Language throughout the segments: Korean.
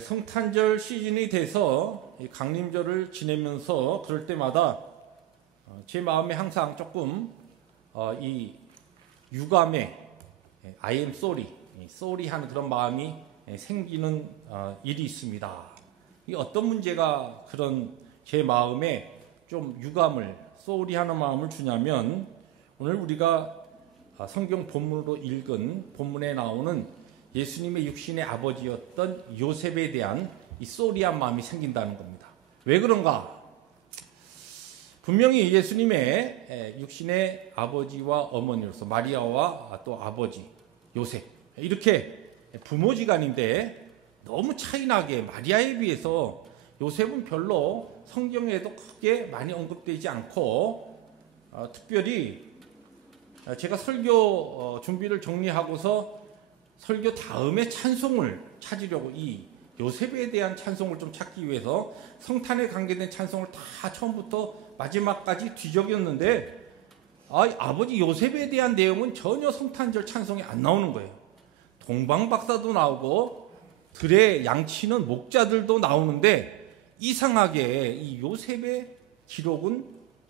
성탄절 시즌이 돼서 강림절을 지내면서 그럴 때마다 제 마음에 항상 조금 이 유감의 I am sorry 하는 그런 마음이 생기는 일이 있습니다. 이 어떤 문제가 그런 제 마음에 좀 유감을 sorry 하는 마음을 주냐면, 오늘 우리가 성경 본문으로 읽은 본문에 나오는 예수님의 육신의 아버지였던 요셉에 대한 이 쏘리한 마음이 생긴다는 겁니다. 왜 그런가? 분명히 예수님의 육신의 아버지와 어머니로서 마리아와 또 아버지 요셉, 이렇게 부모지간인데 너무 차이나게 마리아에 비해서 요셉은 별로 성경에도 크게 많이 언급되지 않고, 특별히 제가 설교 준비를 정리하고서 설교 다음에 찬송을 찾으려고 이 요셉에 대한 찬송을 좀 찾기 위해서 성탄에 관계된 찬송을 다 처음부터 마지막까지 뒤적였는데, 아버지 요셉에 대한 내용은 전혀 성탄절 찬송에 안 나오는 거예요. 동방박사도 나오고 들의 양치는 목자들도 나오는데 이상하게 이 요셉의 기록은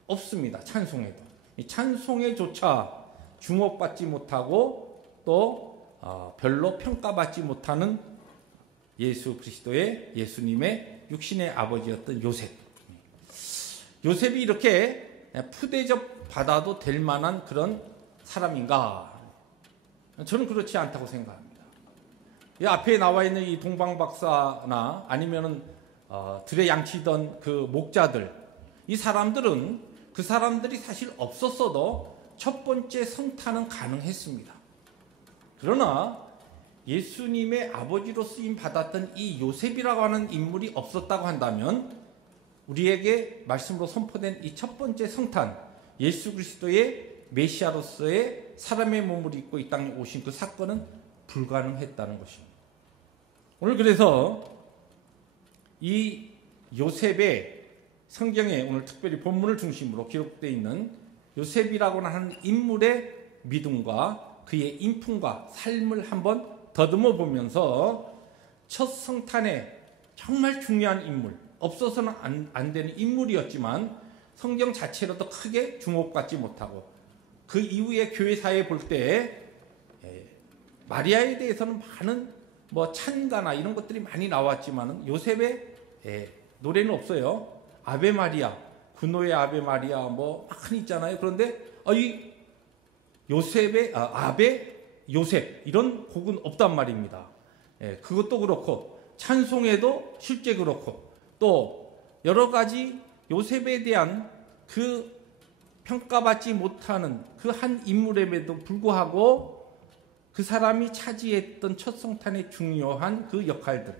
없습니다. 찬송에도. 이 찬송에조차 주목받지 못하고 또 별로 평가받지 못하는 예수 그리스도의 예수님의 육신의 아버지였던 요셉. 요셉이 이렇게 푸대접 받아도 될 만한 그런 사람인가? 저는 그렇지 않다고 생각합니다. 이 앞에 나와 있는 이 동방박사나 아니면은 들에 양치던 그 목자들, 이 사람들은 그 사람들이 사실 없었어도 첫 번째 성탄은 가능했습니다. 그러나 예수님의 아버지로 쓰임 받았던 이 요셉이라고 하는 인물이 없었다고 한다면 우리에게 말씀으로 선포된 이 첫 번째 성탄, 예수 그리스도의 메시아로서의 사람의 몸을 입고 이 땅에 오신 그 사건은 불가능했다는 것입니다. 오늘 그래서 이 요셉의 성경에 오늘 특별히 본문을 중심으로 기록되어 있는 요셉이라고 하는 인물의 믿음과 그의 인품과 삶을 한번 더듬어 보면서 첫 성탄에 정말 중요한 인물, 없어서는 안 되는 인물이었지만 성경 자체로도 크게 주목받지 못하고 그 이후에 교회사에 볼 때 마리아에 대해서는 많은 찬가나 이런 것들이 많이 나왔지만 요셉의 노래는 없어요. 아베 마리아, 구노의 아베 마리아 많이 있잖아요. 그런데 이 요셉의 아베 요셉 이런 곡은 없단 말입니다. 그것도 그렇고 찬송에도 실제 그렇고 또 여러 가지 요셉에 대한 그 평가받지 못하는 그 한 인물임에도 불구하고 그 사람이 차지했던 첫 성탄의 중요한 그 역할들,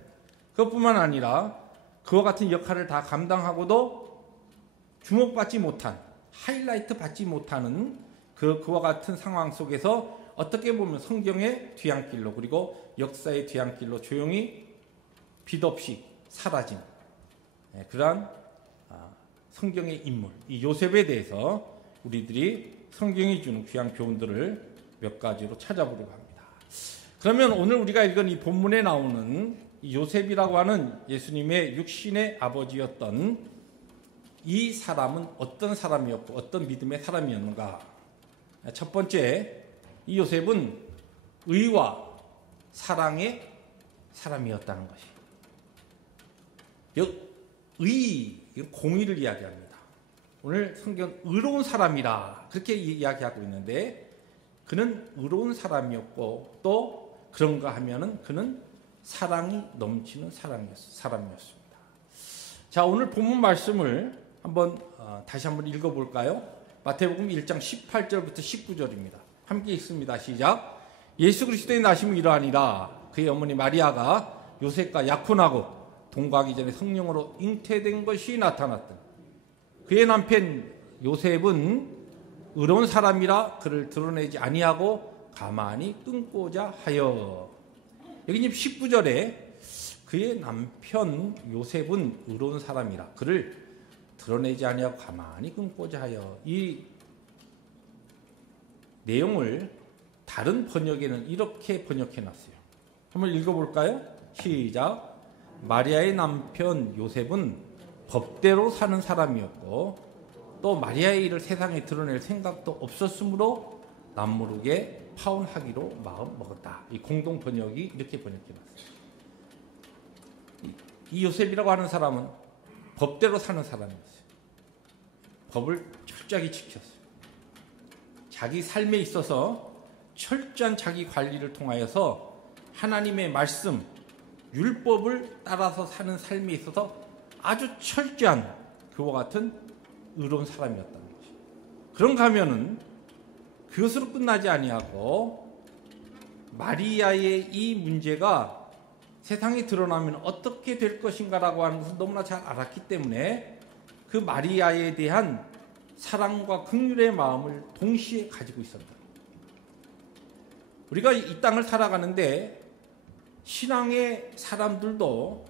그것뿐만 아니라 그와 같은 역할을 다 감당하고도 주목받지 못한, 하이라이트 받지 못하는 그와 같은 상황 속에서 어떻게 보면 성경의 뒤안길로 그리고 역사의 뒤안길로 조용히 빛 없이 사라진 그러한 성경의 인물, 이 요셉에 대해서 우리들이 성경이 주는 귀한 교훈들을 몇 가지로 찾아보려고 합니다. 그러면 오늘 우리가 읽은 이 본문에 나오는 이 요셉이라고 하는 예수님의 육신의 아버지였던 이 사람은 어떤 사람이었고 어떤 믿음의 사람이었는가? 첫 번째, 이 요셉은 의와 사랑의 사람이었다는 것이. 의, 공의를 이야기합니다. 오늘 성경 의로운 사람이라 그렇게 이야기하고 있는데 그는 의로운 사람이었고 또 그런가 하면은 그는 사랑이 넘치는 사람이었습니다. 자, 오늘 본문 말씀을 다시 한번 읽어볼까요? 마태복음 1장 18절부터 19절입니다. 함께 읽습니다. 시작. 예수 그리스도의 나심은 이러하니라. 그의 어머니 마리아가 요셉과 약혼하고 동거하기 전에 성령으로 잉태된 것이 나타났더니 그의 남편 요셉은 의로운 사람이라 그를 드러내지 아니하고 가만히 끊고자 하여. 여기 19절에 그의 남편 요셉은 의로운 사람이라 그를 드러내지 아니하고 가만히 끊고자 하여. 이 내용을 다른 번역에는 이렇게 번역해 놨어요. 한번 읽어볼까요? 시작. 마리아의 남편 요셉은 법대로 사는 사람이었고 또 마리아의 일을 세상에 드러낼 생각도 없었으므로 남모르게 파혼하기로 마음 먹었다. 이 공동 번역이 이렇게 번역해놨어요. 이 요셉이라고 하는 사람은 법대로 사는 사람이었어요. 법을 철저하게 지켰어요. 자기 삶에 있어서 철저한 자기 관리를 통하여서 하나님의 말씀, 율법을 따라서 사는 삶에 있어서 아주 철저한 그와 같은 의로운 사람이었다는 것이죠. 그런가 하면은 그것으로 끝나지 아니하고 마리아의 이 문제가 세상에 드러나면 어떻게 될 것인가라고 하는 것을 너무나 잘 알았기 때문에 그 마리아에 대한 사랑과 긍휼의 마음을 동시에 가지고 있었다. 우리가 이 땅을 살아가는데 신앙의 사람들도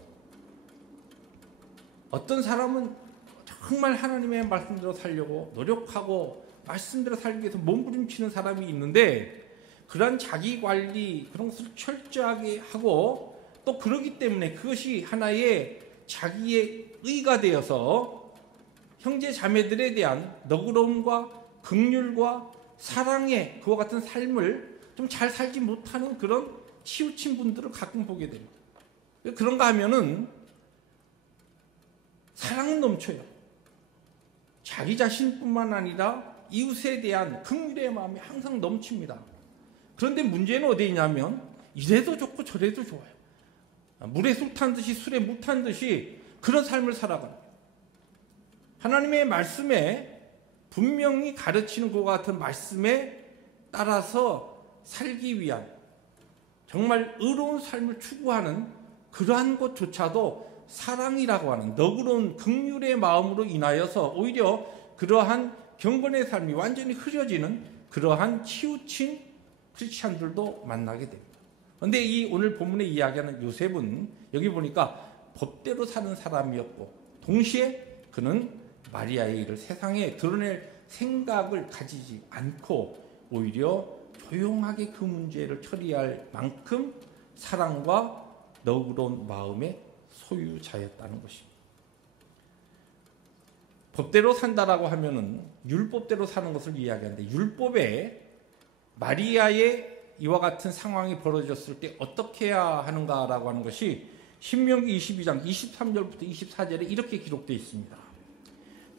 어떤 사람은 정말 하나님의 말씀대로 살려고 노력하고 말씀대로 살기 위해서 몸부림치는 사람이 있는데 그런 자기 관리 그런 것을 철저하게 하고 또 그러기 때문에 그것이 하나의 자기의 의가 되어서 형제 자매들에 대한 너그러움과 긍휼과 사랑의 그와 같은 삶을 좀 잘 살지 못하는 그런 치우친 분들을 가끔 보게 됩니다. 그런가 하면은 사랑은 넘쳐요. 자기 자신뿐만 아니라 이웃에 대한 긍휼의 마음이 항상 넘칩니다. 그런데 문제는 어디에 있냐면 이래도 좋고 저래도 좋아요. 물에 술 탄 듯이 술에 물 탄 듯이 그런 삶을 살아가는 거예요. 하나님의 말씀에 분명히 가르치는 그와 같은 말씀에 따라서 살기 위한 정말 의로운 삶을 추구하는 그러한 것조차도 사랑이라고 하는 너그러운 긍휼의 마음으로 인하여서 오히려 그러한 경건의 삶이 완전히 흐려지는 그러한 치우친 크리스찬들도 만나게 됩니다. 그런데 이 오늘 본문에 이야기하는 요셉은 여기 보니까 법대로 사는 사람이었고 동시에 그는 마리아의 일을 세상에 드러낼 생각을 가지지 않고 오히려 조용하게 그 문제를 처리할 만큼 사랑과 너그러운 마음의 소유자였다는 것입니다. 법대로 산다라고 하면은 율법대로 사는 것을 이야기하는데 율법에 마리아의 이와 같은 상황이 벌어졌을 때 어떻게 해야 하는가라고 하는 것이 신명기 22장 23절부터 24절에 이렇게 기록되어 있습니다.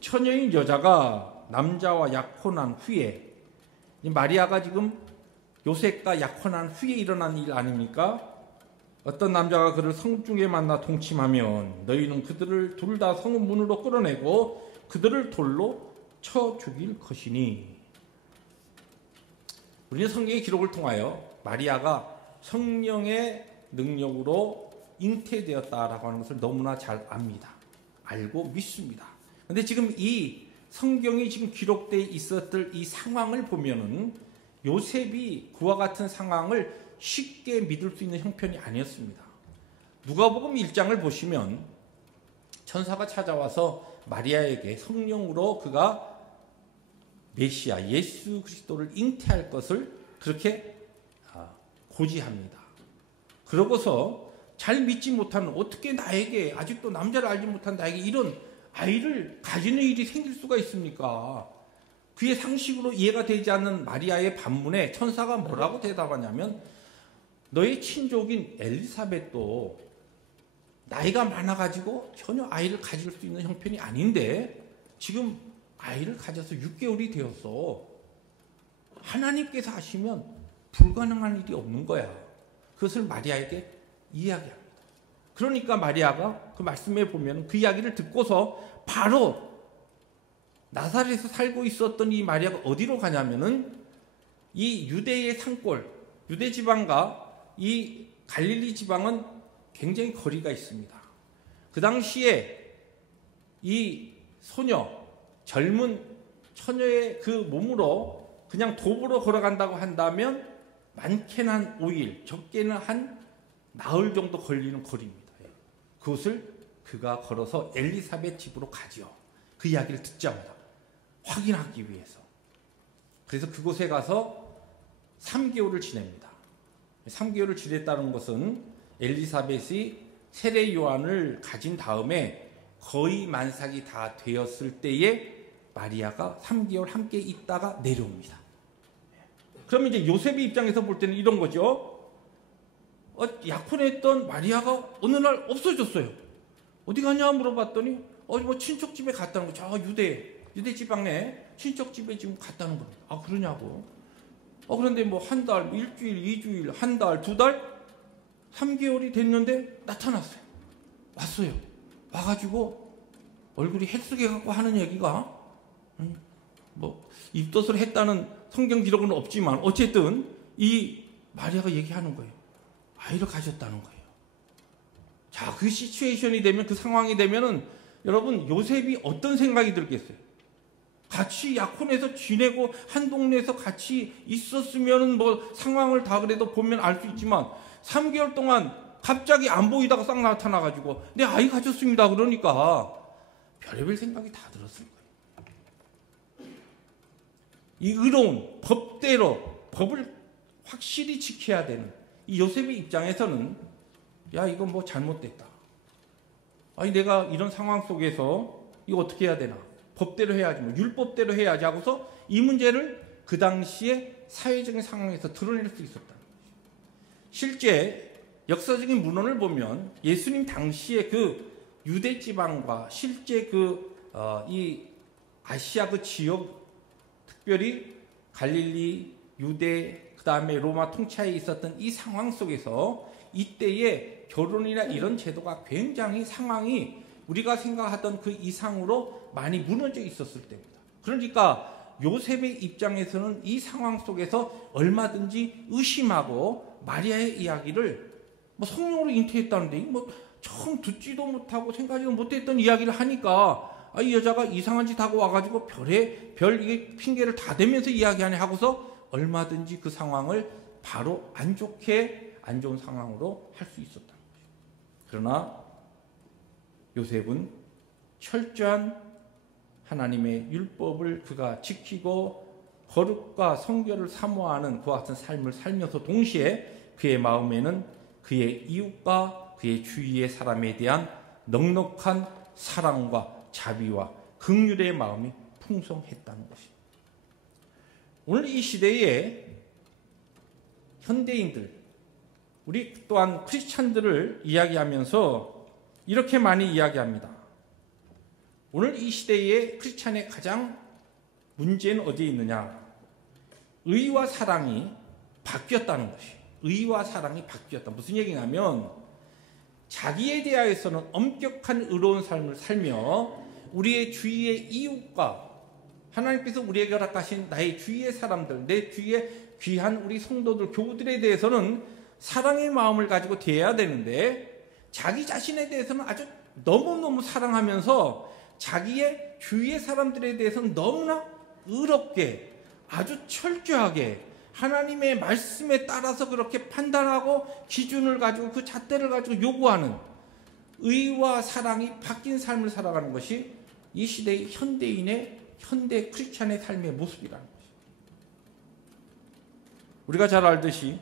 처녀인 여자가 남자와 약혼한 후에 마리아가 지금 요셉과 약혼한 후에 일어난 일 아닙니까? 어떤 남자가 그를 성읍 중에 만나 동침하면 너희는 그들을 둘 다 성읍 문으로 끌어내고 그들을 돌로 쳐 죽일 것이니. 우리는 성경의 기록을 통하여 마리아가 성령의 능력으로 잉태되었다라고 하는 것을 너무나 잘 압니다. 알고 믿습니다. 그런데 지금 이 성경이 지금 기록되어 있었던 이 상황을 보면은 요셉이 그와 같은 상황을 쉽게 믿을 수 있는 형편이 아니었습니다. 누가복음 1장을 보시면 천사가 찾아와서 마리아에게 성령으로 그가 메시아 예수 그리스도를 잉태할 것을 그렇게 고지합니다. 그러고서 잘 믿지 못하는 어떻게 나에게 아직도 남자를 알지 못한 나에게 이런 아이를 가지는 일이 생길 수가 있습니까? 그의 상식으로 이해가 되지 않는 마리아의 반문에 천사가 뭐라고 대답하냐면 너의 친족인 엘리사벳도 나이가 많아가지고 전혀 아이를 가질 수 있는 형편이 아닌데 지금 아이를 가져서 6개월이 되었어. 하나님께서 하시면 불가능한 일이 없는 거야. 그것을 마리아에게 이야기합니다. 그러니까 마리아가 그 말씀에 보면 그 이야기를 듣고서 바로 나사렛에서 살고 있었던 이 마리아가 어디로 가냐면은 이 유대의 산골, 유대 지방과 이 갈릴리 지방은 굉장히 거리가 있습니다. 그 당시에 이 소녀, 젊은 처녀의 그 몸으로 그냥 도보로 걸어간다고 한다면 많게는 한 5일, 적게는 한 나흘 정도 걸리는 거리입니다. 그것을 그가 걸어서 엘리사벳 집으로 가지요. 그 이야기를 듣자마자 확인하기 위해서. 그래서 그곳에 가서 3개월을 지냅니다. 3개월을 지냈다는 것은 엘리사벳이 세례 요한을 가진 다음에 거의 만삭이 다 되었을 때에 마리아가 3개월 함께 있다가 내려옵니다. 그러면 이제 요셉의 입장에서 볼 때는 이런 거죠. 약혼했던 마리아가 어느 날 없어졌어요. 어디 가냐 물어봤더니 뭐 친척 집에 갔다는 거죠. 유대 지방 내 친척 집에 지금 갔다는 겁니다. 아, 그러냐고. 그런데 뭐 한 달, 일주일, 2주일, 한 달, 2달, 3개월이 됐는데 나타났어요. 왔어요. 와가지고 얼굴이 헬스게 갖고 하는 얘기가 뭐 입덧을 했다는 성경 기록은 없지만 어쨌든 이 마리아가 얘기하는 거예요. 아이를 가졌다는 거예요. 자, 그 시츄에이션이 되면, 그 상황이 되면은 여러분 요셉이 어떤 생각이 들겠어요? 같이 약혼해서 지내고 한 동네에서 같이 있었으면은 뭐 상황을 다 그래도 보면 알 수 있지만 3개월 동안 갑자기 안 보이다가 싹 나타나가지고 내 아이 가졌습니다 그러니까 별의별 생각이 다 들었을 거예요. 이 의로운 법대로 법을 확실히 지켜야 되는 이 요셉의 입장에서는 야, 이건 뭐 잘못됐다. 아니, 내가 이런 상황 속에서 이거 어떻게 해야 되나? 법대로 해야지, 뭐 율법대로 해야지 하고서 이 문제를 그 당시에 사회적인 상황에서 드러낼 수 있었다는 거죠. 실제 역사적인 문헌을 보면 예수님 당시에 그 유대 지방과 실제 이 아시아 그 지역, 특별히 갈릴리, 유대, 그 다음에 로마 통치하에 있었던 이 상황 속에서 이때의 결혼이나 이런 제도가 굉장히 상황이 우리가 생각하던 그 이상으로 많이 무너져 있었을 때입니다. 그러니까 요셉의 입장에서는 이 상황 속에서 얼마든지 의심하고 마리아의 이야기를 뭐 성령으로 잉태했다는데 뭐 처음 듣지도 못하고 생각지도 못했던 이야기를 하니까 이 여자가 이상한 짓 하고 와가지고 별 이게 핑계를 다 대면서 이야기하네 하고서 얼마든지 그 상황을 바로 안 좋은 상황으로 할 수 있었다는 거죠. 그러나 요셉은 철저한 하나님의 율법을 그가 지키고 거룩과 성결을 사모하는 그와 같은 삶을 살면서 동시에 그의 마음에는 그의 이웃과 그의 주위의 사람에 대한 넉넉한 사랑과 자비와 긍휼의 마음이 풍성했다는 것입니다. 오늘 이 시대에 현대인들, 우리 또한 크리스찬들을 이야기하면서 이렇게 많이 이야기합니다. 오늘 이 시대의 크리스찬의 가장 문제는 어디에 있느냐? 의와 사랑이 바뀌었다는 것이에요. 의와 사랑이 바뀌었다. 무슨 얘기냐면 자기에 대하여서는 엄격한 의로운 삶을 살며 우리의 주위의 이웃과 하나님께서 우리에게 허락하신 나의 주위의 사람들, 내 주위에 귀한 우리 성도들, 교우들에 대해서는 사랑의 마음을 가지고 대해야 되는데 자기 자신에 대해서는 아주 너무너무 사랑하면서 자기의 주위의 사람들에 대해서는 너무나 의롭게 아주 철저하게 하나님의 말씀에 따라서 그렇게 판단하고 기준을 가지고 그 잣대를 가지고 요구하는 의와 사랑이 바뀐 삶을 살아가는 것이 이 시대의 현대 크리스찬의 삶의 모습이라는 것입니다. 우리가 잘 알듯이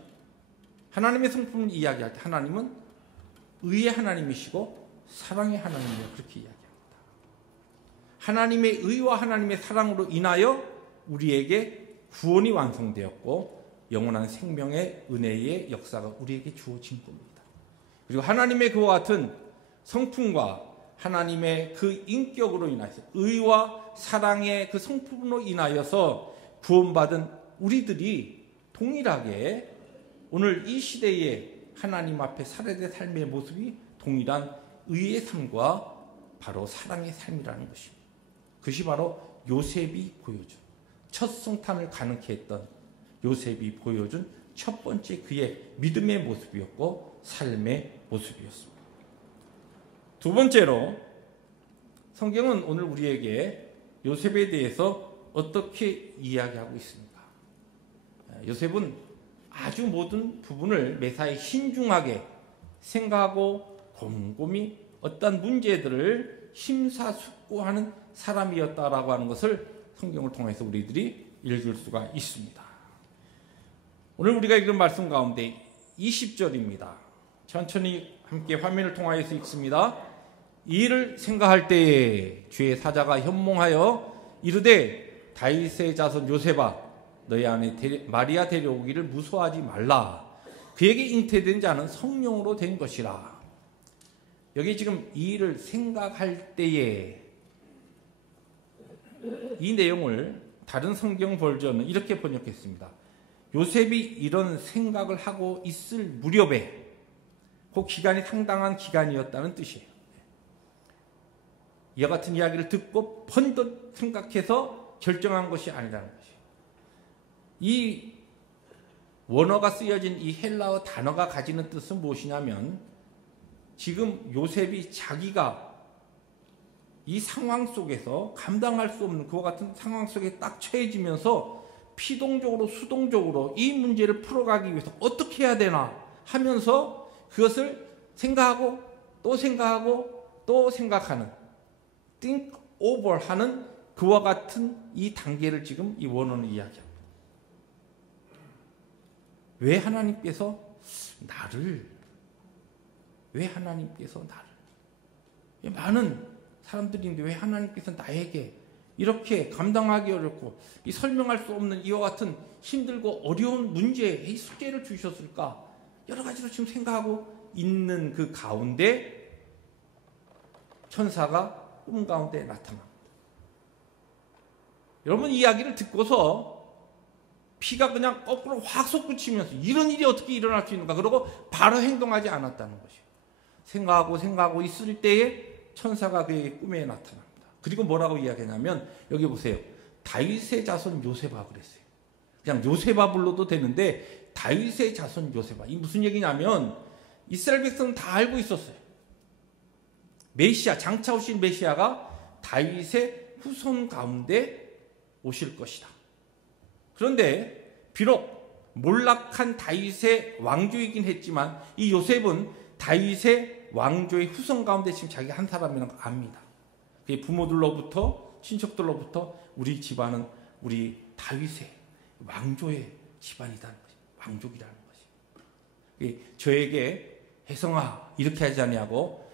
하나님의 성품을 이야기할 때 하나님은 의의 하나님이시고 사랑의 하나님이라고 그렇게 이야기합니다. 하나님의 의와 하나님의 사랑으로 인하여 우리에게 구원이 완성되었고 영원한 생명의 은혜의 역사가 우리에게 주어진 겁니다. 그리고 하나님의 그와 같은 성품과 하나님의 그 인격으로 인하여서 의와 사랑의 그 성품으로 인하여서 구원받은 우리들이 동일하게 오늘 이 시대에 하나님 앞에 살아야 될 삶의 모습이 동일한 의의 삶과 바로 사랑의 삶이라는 것입니다. 그것이 바로 요셉이 보여준 첫 성탄을 가능케 했던 요셉이 보여준 첫 번째 그의 믿음의 모습이었고 삶의 모습이었습니다. 두 번째로 성경은 오늘 우리에게 요셉에 대해서 어떻게 이야기하고 있습니까? 요셉은 아주 모든 부분을 매사에 신중하게 생각하고 곰곰이 어떤 문제들을 심사숙고하는 사람이었다라고 하는 것을 성경을 통해서 우리들이 읽을 수가 있습니다. 오늘 우리가 읽은 말씀 가운데 20절입니다. 천천히 함께 화면을 통하여서 읽습니다. 이 일을 생각할 때에 주의 사자가 현몽하여 이르되 다윗의 자손 요셉아 너희 안에 마리아 데려오기를 무서워하지 말라. 그에게 잉태된 자는 성령으로 된 것이라. 여기 지금 이 일을 생각할 때에 이 내용을 다른 성경 버전은 이렇게 번역했습니다. 요셉이 이런 생각을 하고 있을 무렵에 그 기간이 상당한 기간이었다는 뜻이에요. 이와 같은 이야기를 듣고 번듯 생각해서 결정한 것이 아니라는 것이에요. 이 원어가 쓰여진 이 헬라어 단어가 가지는 뜻은 무엇이냐면 지금 요셉이 자기가 이 상황 속에서 감당할 수 없는 그와 같은 상황 속에 딱 처해지면서 피동적으로 수동적으로 이 문제를 풀어가기 위해서 어떻게 해야 되나 하면서 그것을 생각하고 또 생각하고 또 생각하는 think over 하는 그와 같은 이 단계를 지금 이 원어는 이야기합니다. 왜 하나님께서 나를 많은 사람들인데 왜 하나님께서 나에게 이렇게 감당하기 어렵고 이 설명할 수 없는 이와 같은 힘들고 어려운 문제의 숙제를 주셨을까? 여러 가지로 지금 생각하고 있는 그 가운데 천사가 꿈 가운데 나타납니다. 여러분 이야기를 듣고서 피가 그냥 거꾸로 확 솟구치면서 이런 일이 어떻게 일어날 수 있는가 그러고 바로 행동하지 않았다는 것이에요. 생각하고 있을 때에 천사가 그의 꿈에 나타납니다. 그리고 뭐라고 이야기하냐면 여기 보세요. 다윗의 자손 요셉아 그랬어요. 그냥 요셉아 불러도 되는데 다윗의 자손 요셉아. 이 무슨 얘기냐면 이스라엘 백성은 다 알고 있었어요. 메시아 장차 오신 메시아가 다윗의 후손 가운데 오실 것이다. 그런데 비록 몰락한 다윗의 왕조이긴 했지만 이 요셉은 다윗의 왕조의 후손 가운데 지금 자기가 한 사람이라는 걸 압니다. 부모들로부터 친척들로부터 우리 집안은 우리 다윗의 왕조의 집안이라는 것이 왕족이라는 것이. 저에게 혜성아 이렇게 하지 않냐고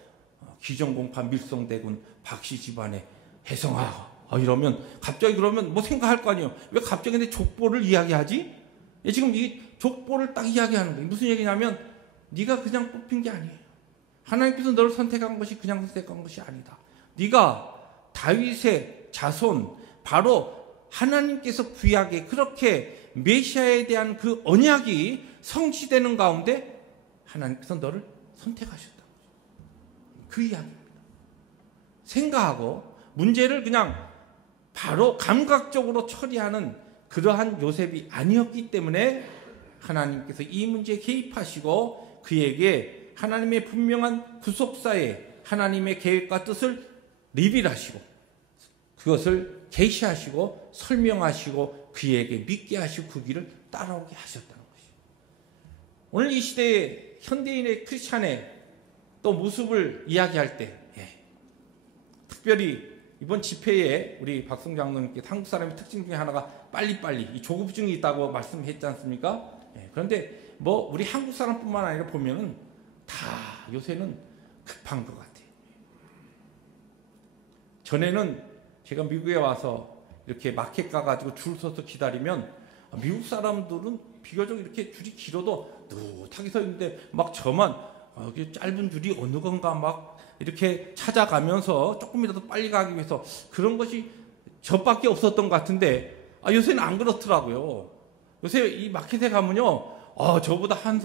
기정공파 밀성대군 박씨 집안의 혜성아 이러면 갑자기 그러면 뭐 생각할 거 아니에요. 왜 갑자기 내 족보를 이야기하지? 지금 이 족보를 딱 이야기하는 거예요. 무슨 얘기냐면 네가 그냥 뽑힌 게 아니에요. 하나님께서 너를 선택한 것이 그냥 선택한 것이 아니다. 네가 다윗의 자손 바로 하나님께서 구약에 그렇게 메시아에 대한 그 언약이 성취되는 가운데 하나님께서 너를 선택하셨다. 그 이야기입니다. 생각하고 문제를 그냥 바로 감각적으로 처리하는 그러한 요셉이 아니었기 때문에 하나님께서 이 문제에 개입하시고 그에게 하나님의 분명한 구속사에 하나님의 계획과 뜻을 리빌하시고 그것을 계시하시고 설명하시고 그에게 믿게 하시고 그 길을 따라오게 하셨다는 것이죠. 오늘 이 시대의 현대인의 크리스찬의 또 모습을 이야기할 때 특별히 이번 집회에 우리 박성 장로님께 한국 사람의 특징 중에 하나가 빨리빨리 이 조급증이 있다고 말씀했지 않습니까? 그런데 뭐 우리 한국 사람뿐만 아니라 보면은 다 요새는 급한 것 같아요. 전에는 제가 미국에 와서 이렇게 마켓 가가지고 줄 서서 기다리면 미국 사람들은 비교적 이렇게 줄이 길어도 누타게 서 있는데 막 저만 짧은 줄이 어느 건가 막 이렇게 찾아가면서 조금이라도 빨리 가기 위해서 그런 것이 저밖에 없었던 것 같은데 요새는 안 그렇더라고요. 요새 이 마켓에 가면요 저보다 한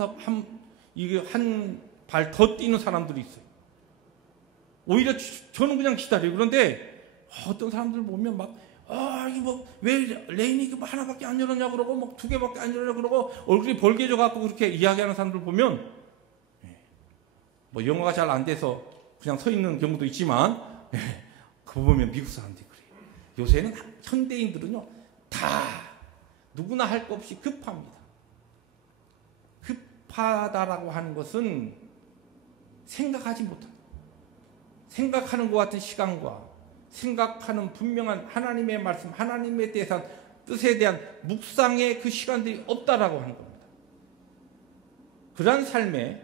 발 더 뛰는 사람들이 있어요. 오히려 저는 그냥 기다려요. 그런데 어떤 사람들 보면 막 이거 뭐 왜 레인이 하나밖에 안 열었냐 그러고 막 2개밖에 안 열었냐 그러고 얼굴이 벌개져 갖고 그렇게 이야기하는 사람들 보면 뭐 영어가 잘 안 돼서 그냥 서 있는 경우도 있지만 그거 보면 미국 사람들이 그래요. 요새는 현대인들은요 다 누구나 할 것 없이 급합니다. 급하다라고 하는 것은 생각하지 못한다. 생각하는 것 같은 시간과 생각하는 분명한 하나님의 말씀, 하나님에 대한 뜻에 대한 묵상의 그 시간들이 없다라고 하는 겁니다. 그러한 삶에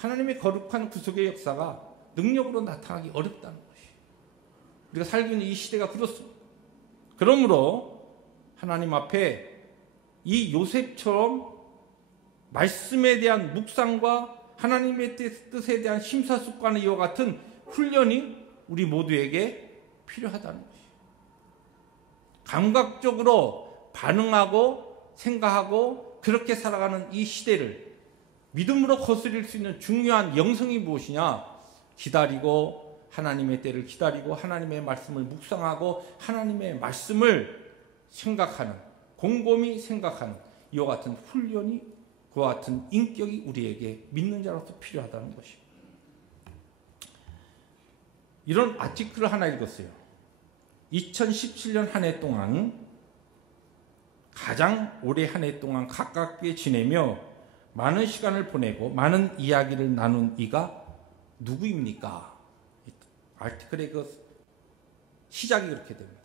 하나님의 거룩한 구속의 역사가 능력으로 나타나기 어렵다는 것이에요. 우리가 살고 있는 이 시대가 그렇습니다. 그러므로 하나님 앞에 이 요셉처럼 말씀에 대한 묵상과 하나님의 뜻에 대한 심사숙고하는 이와 같은 훈련이 우리 모두에게 필요하다는 것이에요. 감각적으로 반응하고 생각하고 그렇게 살아가는 이 시대를 믿음으로 거스릴 수 있는 중요한 영성이 무엇이냐? 기다리고 하나님의 때를 기다리고 하나님의 말씀을 묵상하고 하나님의 말씀을 생각하는, 곰곰이 생각하는 이와 같은 훈련이, 그와 같은 인격이 우리에게 믿는 자로서 필요하다는 것입니다. 이런 아티클을 하나 읽었어요. 2017년 한 해 동안 가장 오래 한 해 동안 가깝게 지내며 많은 시간을 보내고 많은 이야기를 나눈 이가 누구입니까? 아티클의 그 시작이 그렇게 됩니다.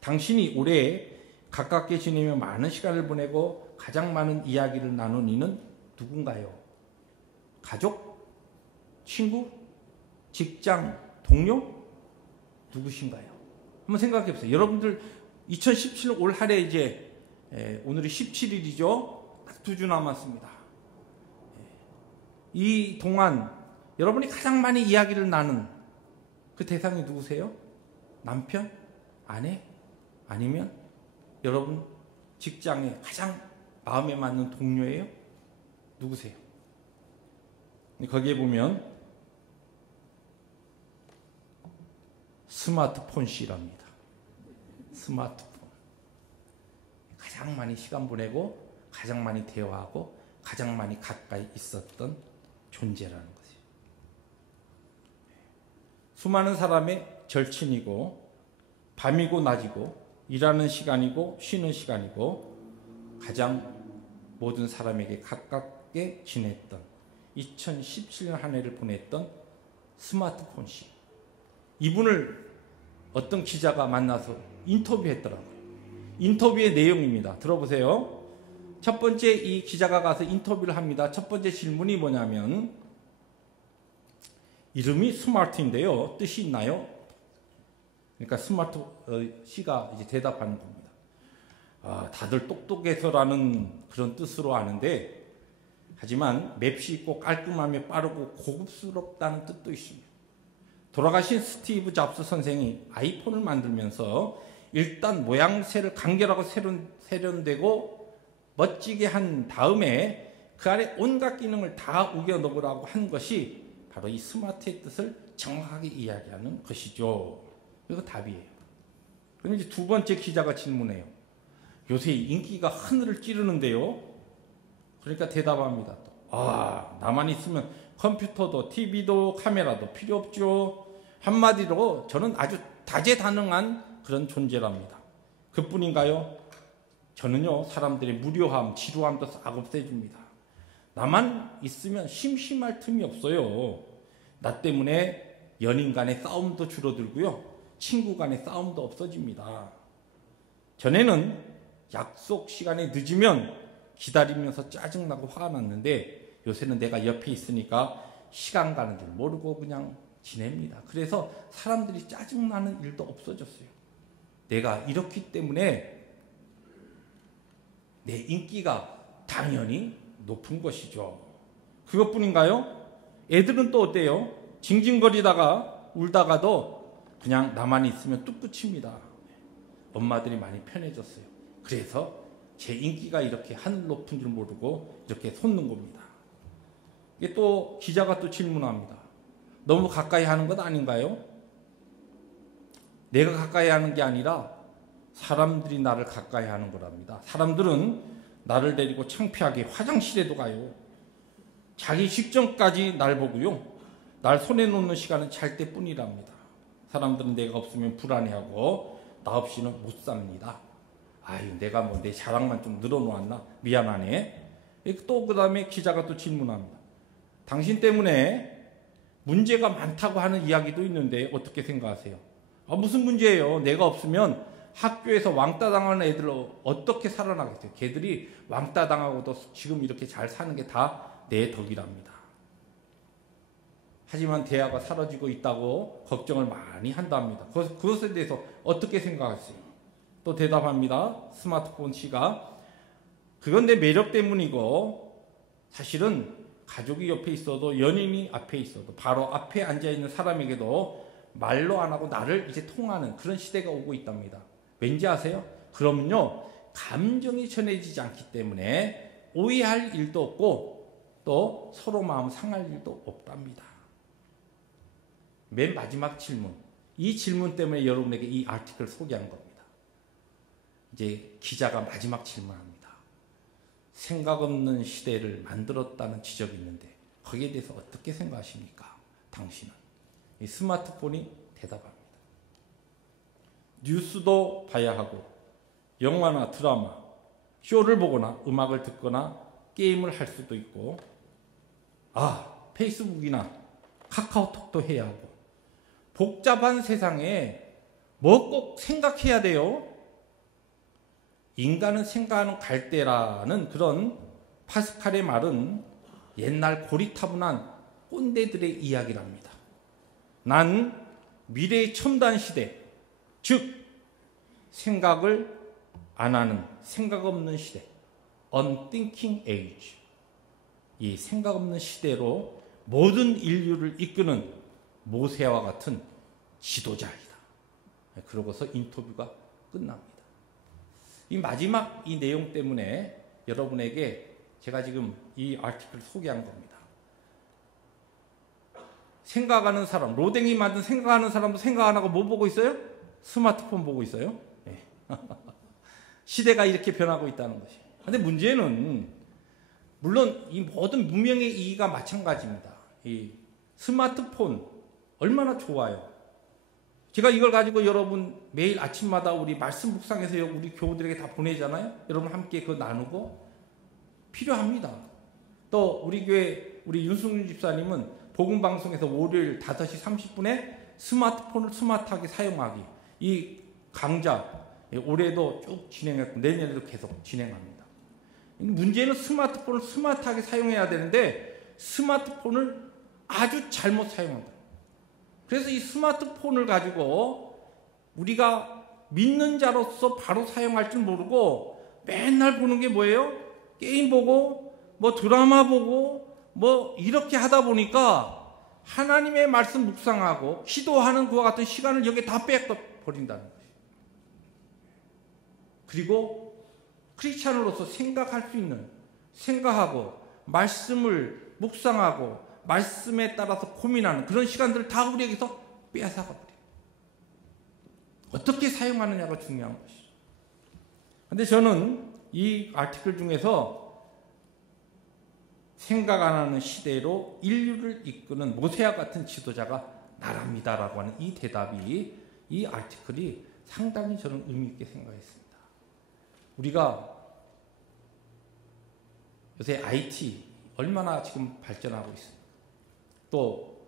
당신이 올해 가깝게 지내며 많은 시간을 보내고 가장 많은 이야기를 나눈 이는 누군가요? 가족? 친구? 직장? 동료? 누구신가요? 한번 생각해 보세요. 여러분들 2017년 올 한 해 이제 오늘이 17일이죠. 2주 남았습니다. 이 동안 여러분이 가장 많이 이야기를 나눈 그 대상이 누구세요? 남편? 아내? 아니면 여러분 직장에 가장 마음에 맞는 동료예요? 누구세요? 거기에 보면 스마트폰 씨랍니다. 스마트폰. 가장 많이 시간 보내고 가장 많이 대화하고 가장 많이 가까이 있었던 존재라는 것이에요. 수많은 사람의 절친이고 밤이고 낮이고 일하는 시간이고 쉬는 시간이고 가장 모든 사람에게 가깝게 지냈던 2017년 한 해를 보냈던 스마트폰 씨. 이분을 어떤 기자가 만나서 인터뷰했더라고요. 인터뷰의 내용입니다. 들어보세요. 첫 번째 이 기자가 가서 인터뷰를 합니다. 첫 번째 질문이 뭐냐면 이름이 스마트인데요. 뜻이 있나요? 그러니까 스마트 씨가 이제 대답하는 겁니다. 다들 똑똑해서라는 그런 뜻으로 아는데 하지만 맵시 있고 깔끔하며 빠르고 고급스럽다는 뜻도 있습니다. 돌아가신 스티브 잡스 선생이 아이폰을 만들면서 일단 모양새를 간결하고 세련되고 멋지게 한 다음에 그 안에 온갖 기능을 다 우겨 넣으라고 한 것이 바로 이 스마트의 뜻을 정확하게 이야기하는 것이죠. 이거 답이에요. 그럼 이제 두 번째 기자가 질문해요. 요새 인기가 하늘을 찌르는데요. 그러니까 대답합니다. 나만 있으면 컴퓨터도 TV도 카메라도 필요 없죠. 한마디로 저는 아주 다재다능한 그런 존재랍니다. 그뿐인가요? 저는요 사람들의 무료함, 지루함도 싹 없애줍니다. 나만 있으면 심심할 틈이 없어요. 나 때문에 연인 간의 싸움도 줄어들고요. 친구 간의 싸움도 없어집니다. 전에는 약속 시간에 늦으면 기다리면서 짜증나고 화가 났는데 요새는 내가 옆에 있으니까 시간 가는 줄 모르고 그냥 지냅니다. 그래서 사람들이 짜증나는 일도 없어졌어요. 내가 이렇기 때문에 내 인기가 당연히 높은 것이죠. 그것뿐인가요? 애들은 또 어때요? 징징거리다가 울다가도 그냥 나만 있으면 뚝 끝입니다. 엄마들이 많이 편해졌어요. 그래서 제 인기가 이렇게 하늘 높은 줄 모르고 이렇게 솟는 겁니다. 이게 또 기자가 또 질문합니다. 너무 가까이 하는 것 아닌가요? 내가 가까이 하는 게 아니라 사람들이 나를 가까이 하는 거랍니다. 사람들은 나를 데리고 창피하게 화장실에도 가요. 자기 직전까지 날 보고요. 날 손에 놓는 시간은 잘 때뿐이랍니다. 사람들은 내가 없으면 불안해하고 나 없이는 못 삽니다. 내가 뭐 내 자랑만 좀 늘어놓았나? 미안하네. 또 그 다음에 기자가 또 질문합니다. 당신 때문에 문제가 많다고 하는 이야기도 있는데 어떻게 생각하세요? 무슨 문제예요? 내가 없으면 학교에서 왕따 당하는 애들 어떻게 살아나겠어요? 걔들이 왕따 당하고도 지금 이렇게 잘 사는 게 다 내 덕이랍니다. 하지만 대화가 사라지고 있다고 걱정을 많이 한답니다. 그것에 대해서 어떻게 생각하세요? 또 대답합니다. 스마트폰 씨가 그건 내 매력 때문이고 사실은 가족이 옆에 있어도 연인이 앞에 있어도 바로 앞에 앉아있는 사람에게도 말로 안 하고 나를 이제 통하는 그런 시대가 오고 있답니다. 왠지 아세요? 그럼요. 감정이 전해지지 않기 때문에 오해할 일도 없고 또 서로 마음 상할 일도 없답니다. 맨 마지막 질문. 이 질문 때문에 여러분에게 이 아티클을 소개한 겁니다. 이제 기자가 마지막 질문합니다. 생각 없는 시대를 만들었다는 지적이 있는데 거기에 대해서 어떻게 생각하십니까? 당신은. 이 스마트폰이 대답합니다. 뉴스도 봐야 하고 영화나 드라마, 쇼를 보거나 음악을 듣거나 게임을 할 수도 있고 페이스북이나 카카오톡도 해야 하고 복잡한 세상에 뭐 꼭 생각해야 돼요? 인간은 생각하는 갈대라는 그런 파스칼의 말은 옛날 고리타분한 꼰대들의 이야기랍니다. 난 미래의 첨단 시대, 즉 생각을 안 하는 생각 없는 시대, unthinking age, 이 생각 없는 시대로 모든 인류를 이끄는 모세와 같은 지도자이다. 그러고서 인터뷰가 끝납니다. 이 마지막 이 내용 때문에 여러분에게 제가 지금 이 아티클을 소개한 겁니다. 생각하는 사람, 로댕이 만든 생각하는 사람도 생각 안 하고 뭐 보고 있어요? 스마트폰 보고 있어요. 네. 시대가 이렇게 변하고 있다는 것이. 근데 문제는 물론 이 모든 문명의 이익가 마찬가지입니다. 이 스마트폰 얼마나 좋아요. 제가 이걸 가지고 여러분 매일 아침마다 우리 말씀 묵상해서 우리 교우들에게 다 보내잖아요. 여러분 함께 그거 나누고 필요합니다. 또 우리 교회 우리 윤승윤 집사님은 복음방송에서 월요일 5시 30분에 스마트폰을 스마트하게 사용하기 이 강좌 올해도 쭉 진행했고 내년에도 계속 진행합니다. 문제는 스마트폰을 스마트하게 사용해야 되는데 스마트폰을 아주 잘못 사용한다. 그래서 이 스마트폰을 가지고 우리가 믿는 자로서 바로 사용할 줄 모르고 맨날 보는 게 뭐예요? 게임 보고 뭐 드라마 보고 뭐 이렇게 하다 보니까 하나님의 말씀 묵상하고 기도하는 그와 같은 시간을 여기에 다 빼버린다는 거예요. 그리고 크리스찬으로서 생각할 수 있는 생각하고 말씀을 묵상하고 말씀에 따라서 고민하는 그런 시간들을 다 우리에게서 빼앗아가 버려요. 어떻게 사용하느냐가 중요한 것이죠. 그런데 저는 이 아티클 중에서 생각 안 하는 시대로 인류를 이끄는 모세와 같은 지도자가 나랍니다라고 하는 이 대답이 이 아티클이 상당히 저는 의미 있게 생각했습니다. 우리가 요새 IT 얼마나 지금 발전하고 있습니다. 또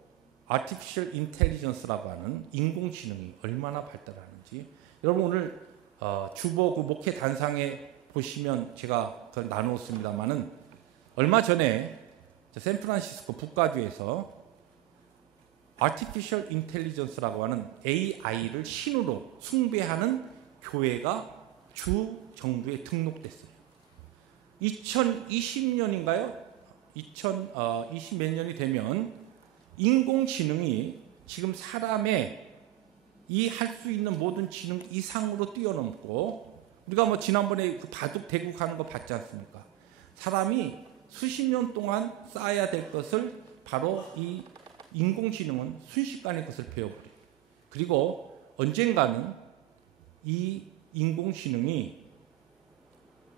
Artificial Intelligence라고 하는 인공지능이 얼마나 발달하는지 여러분 오늘 주보 그 목회 단상에 보시면 제가 그걸 나누었습니다만은 얼마 전에 샌프란시스코 북가주에서 Artificial Intelligence라고 하는 AI를 신으로 숭배하는 교회가 주 정부에 등록됐어요. 2020년인가요? 2020 몇 년이 되면 인공지능이 지금 사람의 이 할 수 있는 모든 지능 이상으로 뛰어넘고 우리가 뭐 지난번에 그 바둑 대국하는 거 봤지 않습니까? 사람이 수십 년 동안 쌓아야 될 것을 바로 이 인공지능은 순식간에 그것을 배워버려요. 그리고 언젠가는 이 인공지능이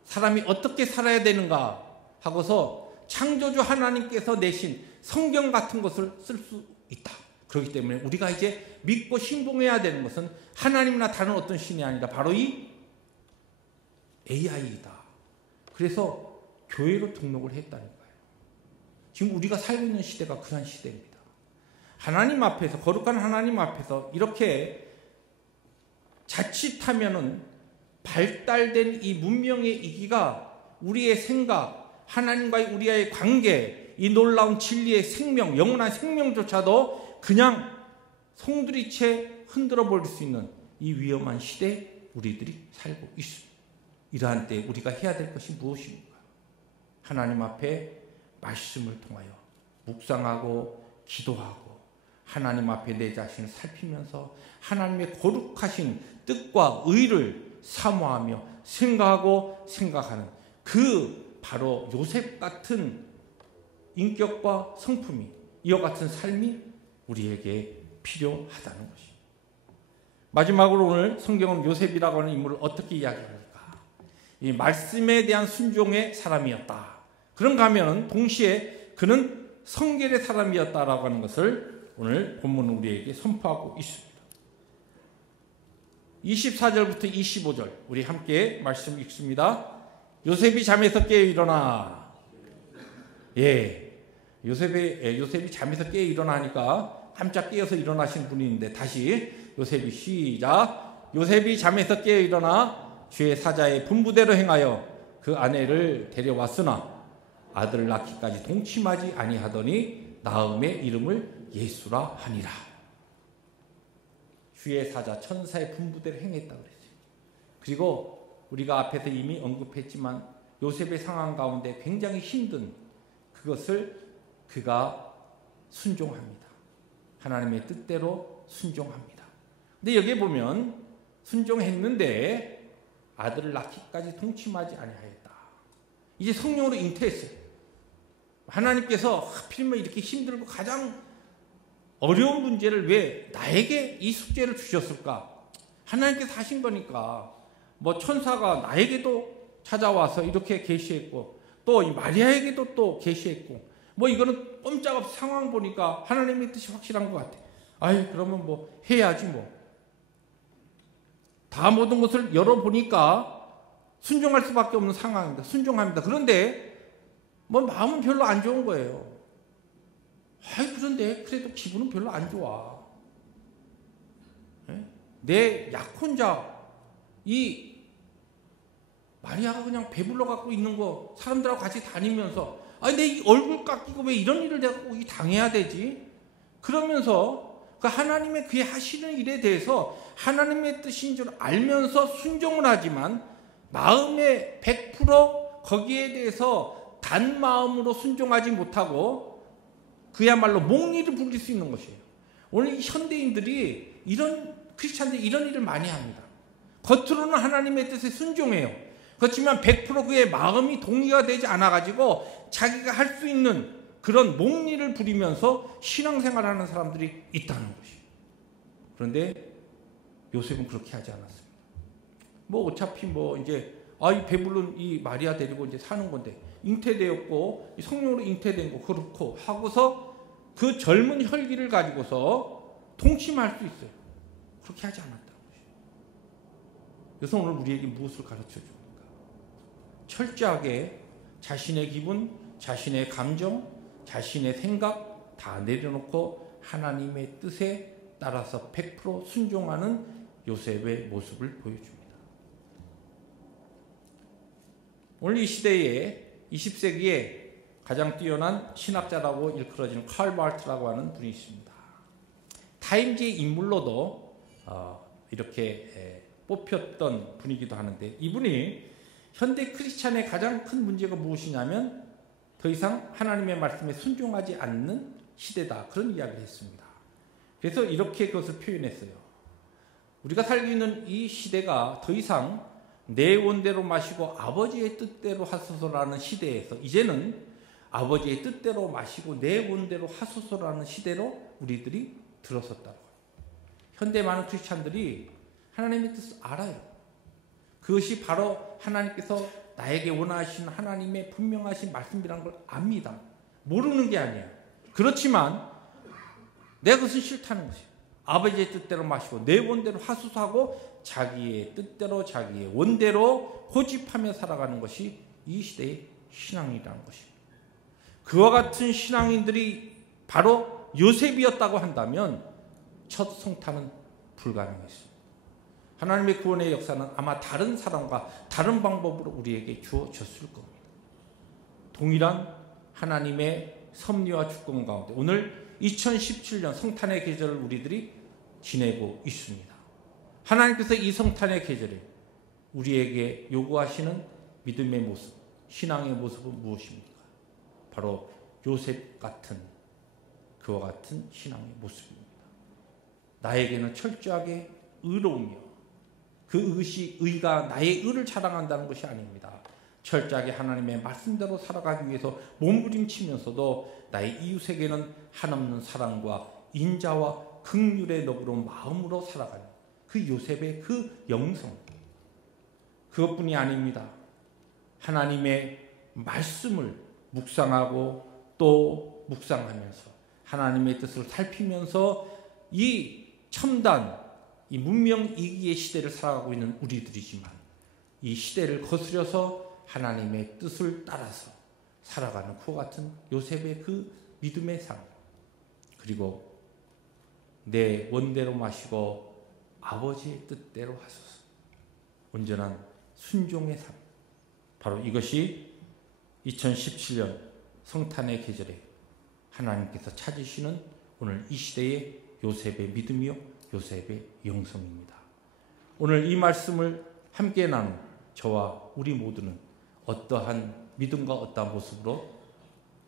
사람이 어떻게 살아야 되는가 하고서 창조주 하나님께서 내신 성경 같은 것을 쓸 수 있다. 그렇기 때문에 우리가 이제 믿고 신봉해야 되는 것은 하나님이나 다른 어떤 신이 아니라 바로 이 AI이다. 그래서 교회로 등록을 했다는 거예요. 지금 우리가 살고 있는 시대가 그런 시대입니다. 하나님 앞에서 거룩한 하나님 앞에서 이렇게 자칫하면은 발달된 이 문명의 이기가 우리의 생각, 하나님과의 우리의 관계 이 놀라운 진리의 생명, 영원한 생명조차도 그냥 송두리째 흔들어 버릴 수 있는 이 위험한 시대에 우리들이 살고 있습니다. 이러한 때 우리가 해야 될 것이 무엇입니까? 하나님 앞에 말씀을 통하여 묵상하고 기도하고 하나님 앞에 내 자신을 살피면서 하나님의 거룩하신 뜻과 의를 사모하며 생각하는 그 바로 요셉 같은 인격과 성품이, 이와 같은 삶이 우리에게 필요하다는 것입니다. 마지막으로 오늘 성경은 요셉이라고 하는 인물을 어떻게 이야기합니까? 이 말씀에 대한 순종의 사람이었다. 그런가 하면 동시에 그는 성결의 사람이었다라고 하는 것을 오늘 본문은 우리에게 선포하고 있습니다. 24절부터 25절 우리 함께 말씀 읽습니다. 요셉이 잠에서 깨어 일어나. 요셉이 잠에서 깨어 일어나니까 깜짝 깨어서 일어나신 분이 있는데 다시 요셉이 시작. 요셉이 잠에서 깨어 일어나 주의 사자의 분부대로 행하여 그 아내를 데려왔으나 아들을 낳기까지 동침하지 아니하더니 나음의 이름을 예수라 하니라. 주의 사자 천사의 분부대로 행했다고 그랬어요. 그리고 우리가 앞에서 이미 언급했지만 요셉의 상황 가운데 굉장히 힘든 그것을 그가 순종합니다. 하나님의 뜻대로 순종합니다. 근데 여기에 보면 순종했는데 아들을 낳기까지 동침하지 아니하였다. 이제 성령으로 잉태했어요. 하나님께서 하필이면 이렇게 힘들고 가장 어려운 문제를 왜 나에게 이 숙제를 주셨을까? 하나님께서 하신 거니까. 뭐 천사가 나에게도 찾아와서 이렇게 계시했고 또 이 마리아에게도 또 계시했고 뭐 이거는 꼼짝없이 상황 보니까 하나님의 뜻이 확실한 것 같아. 아이 그러면 뭐 해야지 뭐. 다 모든 것을 열어보니까 순종할 수밖에 없는 상황입니다. 순종합니다. 그런데 뭐 마음은 별로 안 좋은 거예요. 그런데 그래도 기분은 별로 안 좋아. 내 약혼자 이 마리아가 그냥 배불러 갖고 있는 거 사람들하고 같이 다니면서 내 얼굴 깎이고 왜 이런 일을 내가 꼭 당해야 되지? 그러면서 그 하나님의 그의 하시는 일에 대해서 하나님의 뜻인 줄 알면서 순종을 하지만 마음의 100% 거기에 대해서 단 마음으로 순종하지 못하고 그야말로 몽리를 부릴 수 있는 것이에요. 오늘 현대인들이 크리스찬들이 이런 일을 많이 합니다. 겉으로는 하나님의 뜻에 순종해요. 그렇지만 100% 그의 마음이 동의가 되지 않아가지고 자기가 할 수 있는 그런 몽리를 부리면서 신앙생활하는 사람들이 있다는 것이에요. 그런데 요셉은 그렇게 하지 않았습니다. 뭐 어차피 뭐 이제 이 배불른 이 마리아 데리고 이제 사는 건데 잉태되었고 성령으로 잉태된 거 그렇고 하고서 그 젊은 혈기를 가지고서 동침할 수 있어요. 그렇게 하지 않았다는 것이에요. 그래서 오늘 우리에게 무엇을 가르쳐 줍니까? 철저하게 자신의 기분, 자신의 감정, 자신의 생각 다 내려놓고 하나님의 뜻에 따라서 100% 순종하는 요셉의 모습을 보여줍니다. 오늘 이 시대에 20세기에 가장 뛰어난 신학자라고 일컬어지는 칼 바르트라고 하는 분이 있습니다. 타임지의 인물로도 이렇게 뽑혔던 분이기도 하는데 이분이 현대 크리스찬의 가장 큰 문제가 무엇이냐면 더 이상 하나님의 말씀에 순종하지 않는 시대다. 그런 이야기를 했습니다. 그래서 이렇게 그것을 표현했어요. 우리가 살고 있는 이 시대가 더 이상 내 원대로 마시고 아버지의 뜻대로 하소서라는 시대에서 이제는 아버지의 뜻대로 마시고 내 원대로 하소서라는 시대로 우리들이 들어섰다고. 현대 많은 크리스찬들이 하나님의 뜻을 알아요. 그것이 바로 하나님께서 나에게 원하시는 하나님의 분명하신 말씀이라는 걸 압니다. 모르는 게 아니에요. 그렇지만 내가 그것은 싫다는 것이에요. 아버지의 뜻대로 마시고 내 원대로 하소서하고 자기의 뜻대로 자기의 원대로 고집하며 살아가는 것이 이 시대의 신앙이라는 것입니다. 그와 같은 신앙인들이 바로 요셉이었다고 한다면 첫 성탄은 불가능했습니다. 하나님의 구원의 역사는 아마 다른 사람과 다른 방법으로 우리에게 주어졌을 겁니다. 동일한 하나님의 섭리와 주권 가운데 오늘 2017년 성탄의 계절을 우리들이 지내고 있습니다. 하나님께서 이 성탄의 계절에 우리에게 요구하시는 믿음의 모습, 신앙의 모습은 무엇입니까? 바로 요셉 같은 그와 같은 신앙의 모습입니다. 나에게는 철저하게 의로우며 그 의가 나의 의를 자랑한다는 것이 아닙니다. 철저하게 하나님의 말씀대로 살아가기 위해서 몸부림치면서도 나의 이웃에게는 한없는 사랑과 인자와 긍휼의 너그러운 마음으로 살아가는 그 요셉의 그 영성, 그것뿐이 아닙니다. 하나님의 말씀을 묵상하고 또 묵상하면서 하나님의 뜻을 살피면서 이 첨단, 이 문명이기의 시대를 살아가고 있는 우리들이지만 이 시대를 거스려서 하나님의 뜻을 따라서 살아가는 그와 같은 요셉의 그 믿음의 삶, 그리고 내 원대로 마시고 아버지의 뜻대로 하소서, 온전한 순종의 삶, 바로 이것이 2017년 성탄의 계절에 하나님께서 찾으시는 오늘 이 시대의 요셉의 믿음이요 요셉의 영성입니다. 오늘 이 말씀을 함께 나눈 저와 우리 모두는 어떠한 믿음과 어떠한 모습으로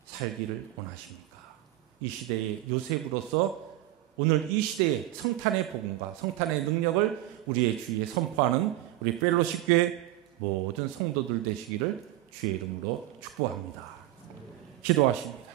살기를 원하십니까? 이 시대의 요셉으로서 오늘 이 시대의 성탄의 복음과 성탄의 능력을 우리의 주위에 선포하는 우리 펠로십 교회 모든 성도들 되시기를 주의 이름으로 축복합니다. 기도하십니다.